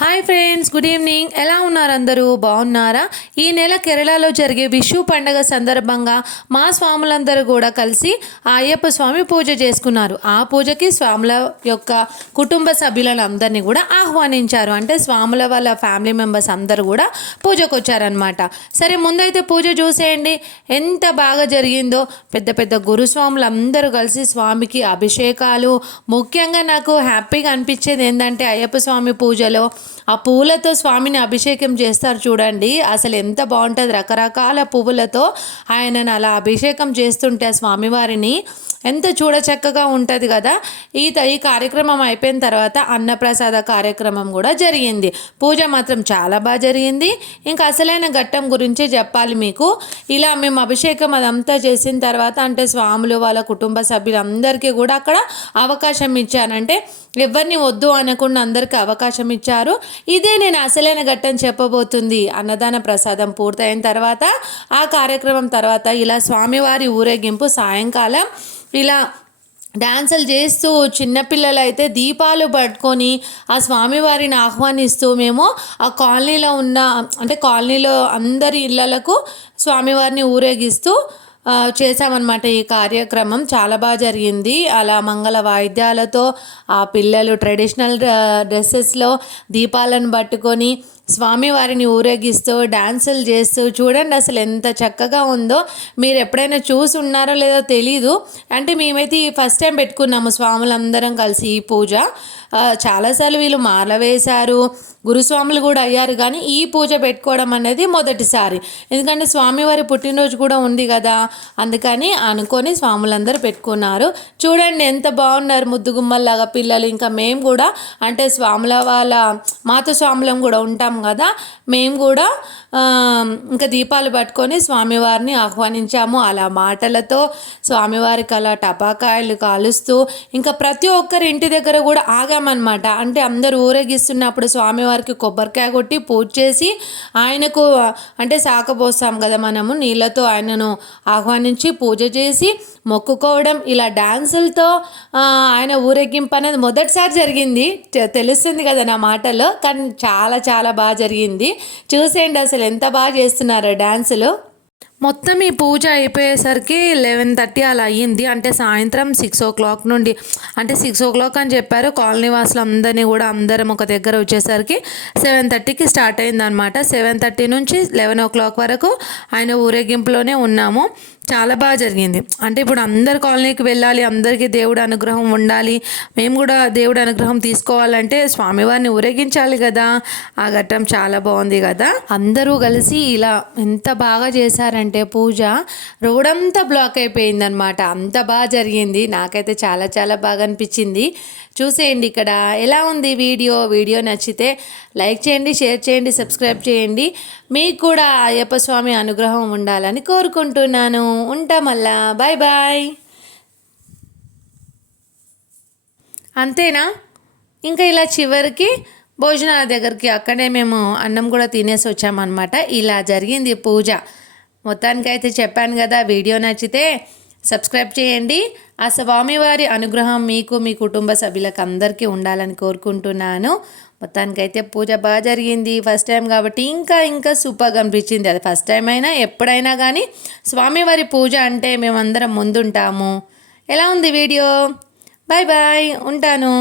Hi friends, good evening. ఎలా ఉన్నారు? అందరూ బాగున్నారా? ఈ నెల కేరళలో జరిగే విషు పండగ సందర్భంగా మా స్వాములందరూ కూడా కలిసి ఆ అయ్యప్ప స్వామి పూజ చేసుకున్నారు. ఆ పూజకి స్వాముల యొక్క కుటుంబ సభ్యులను అందరినీ కూడా ఆహ్వానించారు. అంటే స్వాముల వాళ్ళ ఫ్యామిలీ మెంబర్స్ అందరూ కూడా పూజకు వచ్చారనమాట. సరే, ముందైతే పూజ చూసేయండి ఎంత బాగా జరిగిందో. పెద్ద పెద్ద గురుస్వాములు అందరూ కలిసి స్వామికి అభిషేకాలు. ముఖ్యంగా నాకు హ్యాపీగా అనిపించేది ఏంటంటే అయ్యప్ప స్వామి పూజలో ఆ పువ్వులతో స్వామిని అభిషేకం చేస్తారు చూడండి, అసలు ఎంత బాగుంటుంది. రకరకాల పువ్వులతో ఆయనను అలా అభిషేకం చేస్తుంటే ఆ స్వామివారిని ఎంత చూడచక్కగా ఉంటుంది కదా. ఈ కార్యక్రమం అయిపోయిన తర్వాత అన్నప్రసాద కార్యక్రమం కూడా జరిగింది. పూజ మాత్రం చాలా బాగా జరిగింది. ఇంకా అసలైన ఘట్టం గురించి చెప్పాలి మీకు. ఇలా మేము అభిషేకం అదంతా చేసిన తర్వాత అంటే స్వాములు వాళ్ళ కుటుంబ సభ్యులందరికీ కూడా అక్కడ అవకాశం ఇచ్చానంటే ఎవరిని వద్దు అనకుండా అందరికీ అవకాశం ఇచ్చారు. ఇదే నేను అసలైన ఘట్టం చెప్పబోతుంది. అన్నదాన ప్రసాదం పూర్తయిన తర్వాత ఆ కార్యక్రమం తర్వాత ఇలా స్వామివారి ఊరేగింపు సాయంకాలం ఇలా డ్యాన్సులు చేస్తూ చిన్నపిల్లలు అయితే దీపాలు పట్టుకొని ఆ స్వామివారిని ఆహ్వానిస్తూ మేము ఆ కాలనీలో ఉన్న అంటే కాలనీలో అందరి ఇళ్ళలకు స్వామివారిని ఊరేగిస్తూ చేసామన్నమాట. ఈ కార్యక్రమం చాలా బాగా జరిగింది. అలా మంగళ వాయిద్యాలతో ఆ పిల్లలు ట్రెడిషనల్ డ్రెస్సెస్లో దీపాలను పట్టుకొని స్వామివారిని ఊరేగిస్తూ డ్యాన్సులు చేస్తూ చూడండి అసలు ఎంత చక్కగా ఉందో. మీరు ఎప్పుడైనా చూసి ఉన్నారో లేదో తెలీదు. అంటే మేమైతే ఈ ఫస్ట్ టైం పెట్టుకున్నాము స్వాములందరం కలిసి ఈ పూజ. చాలాసార్లు వీళ్ళు మాల వేశారు, గురుస్వాములు కూడా అయ్యారు, కానీ ఈ పూజ పెట్టుకోవడం అనేది మొదటిసారి. ఎందుకంటే స్వామివారి పుట్టినరోజు కూడా ఉంది కదా, అందుకని అనుకొని స్వాములందరూ పెట్టుకున్నారు. చూడండి ఎంత బాగున్నారు ముద్దుగుమ్మల్లాగా పిల్లలు. ఇంకా మేము కూడా అంటే స్వాముల వాళ్ళ మాతో స్వాములం కూడా ఉంటాం కదా, మేము కూడా ఇంకా దీపాలు పట్టుకొని స్వామివారిని ఆహ్వానించాము. అలా మాటలతో స్వామివారికి అలా టపాకాయలు కాలుస్తూ ఇంకా ప్రతి ఒక్కరి ఇంటి దగ్గర కూడా ఆగామన్నమాట. అంటే అందరూ ఊరేగిస్తున్నప్పుడు స్వామివారికి కొబ్బరికాయ కొట్టి పూజ చేసి ఆయనకు అంటే సాకపోస్తాం కదా మనము, నీళ్ళతో ఆయనను ఆహ్వానించి పూజ చేసి మొక్కుకోవడం, ఇలా డ్యాన్సులతో ఆయన ఊరేగింపు అనేది మొదటిసారి జరిగింది. తెలుస్తుంది కదా నా మాటలో, కానీ చాలా చాలా బాగా జరిగింది. చూసేయండి అసలు ఎంత బాగా చేస్తున్నారో డ్యాన్సులు. మొత్తం ఈ పూజ అయిపోయేసరికి 11:30 అలా అయ్యింది. అంటే సాయంత్రం 6 o'clock నుండి అంటే 6 o'clock అని చెప్పారు. కాలనీ వాసులు అందరినీ కూడా అందరం ఒక దగ్గర వచ్చేసరికి 7:30కి స్టార్ట్ అయిందనమాట. 7:30 నుంచి 11 o'clock వరకు ఆయన ఊరేగింపులోనే ఉన్నాము. చాలా బాగా జరిగింది. అంటే ఇప్పుడు అందరు కాలనీకి వెళ్ళాలి, అందరికీ దేవుడి అనుగ్రహం ఉండాలి, మేము కూడా దేవుడి అనుగ్రహం తీసుకోవాలంటే స్వామివారిని ఊరేగించాలి కదా. ఆ ఘట్టం చాలా బాగుంది కదా. అందరూ కలిసి ఇలా ఎంత బాగా చేశారంటే పూజ రోడంతా బ్లాక్ అయిపోయిందనమాట. అంత బాగా జరిగింది. నాకైతే చాలా చాలా బాగా అనిపించింది. చూసేయండి ఇక్కడ ఎలా ఉంది వీడియో నచ్చితే లైక్ చేయండి, షేర్ చేయండి, సబ్స్క్రైబ్ చేయండి. మీకు కూడా అయ్యప్ప స్వామి అనుగ్రహం ఉండాలని కోరుకుంటున్నాను. ఉంటాం మళ్ళా. Bye bye. అంతేనా? ఇంకా ఇలా చివరికి భోజనాల దగ్గరికి అక్కడే మేము అన్నం కూడా తినేసి వచ్చామన్నమాట. ఇలా జరిగింది పూజ. మొత్తానికైతే చెప్పాను కదా, వీడియో నచ్చితే సబ్స్క్రైబ్ చేయండి. ఆ స్వామివారి అనుగ్రహం మీకు మీ కుటుంబ సభ్యులకు అందరికీ ఉండాలని కోరుకుంటున్నాను. మొత్తానికైతే పూజ బాగా జరిగింది. ఫస్ట్ టైం కాబట్టి ఇంకా సూపర్గా అనిపించింది. అది ఫస్ట్ టైం అయినా ఎప్పుడైనా కానీ స్వామివారి పూజ అంటే మేమందరం ముందుంటాము. ఎలా ఉంది వీడియో? బాయ్ బాయ్, ఉంటాను.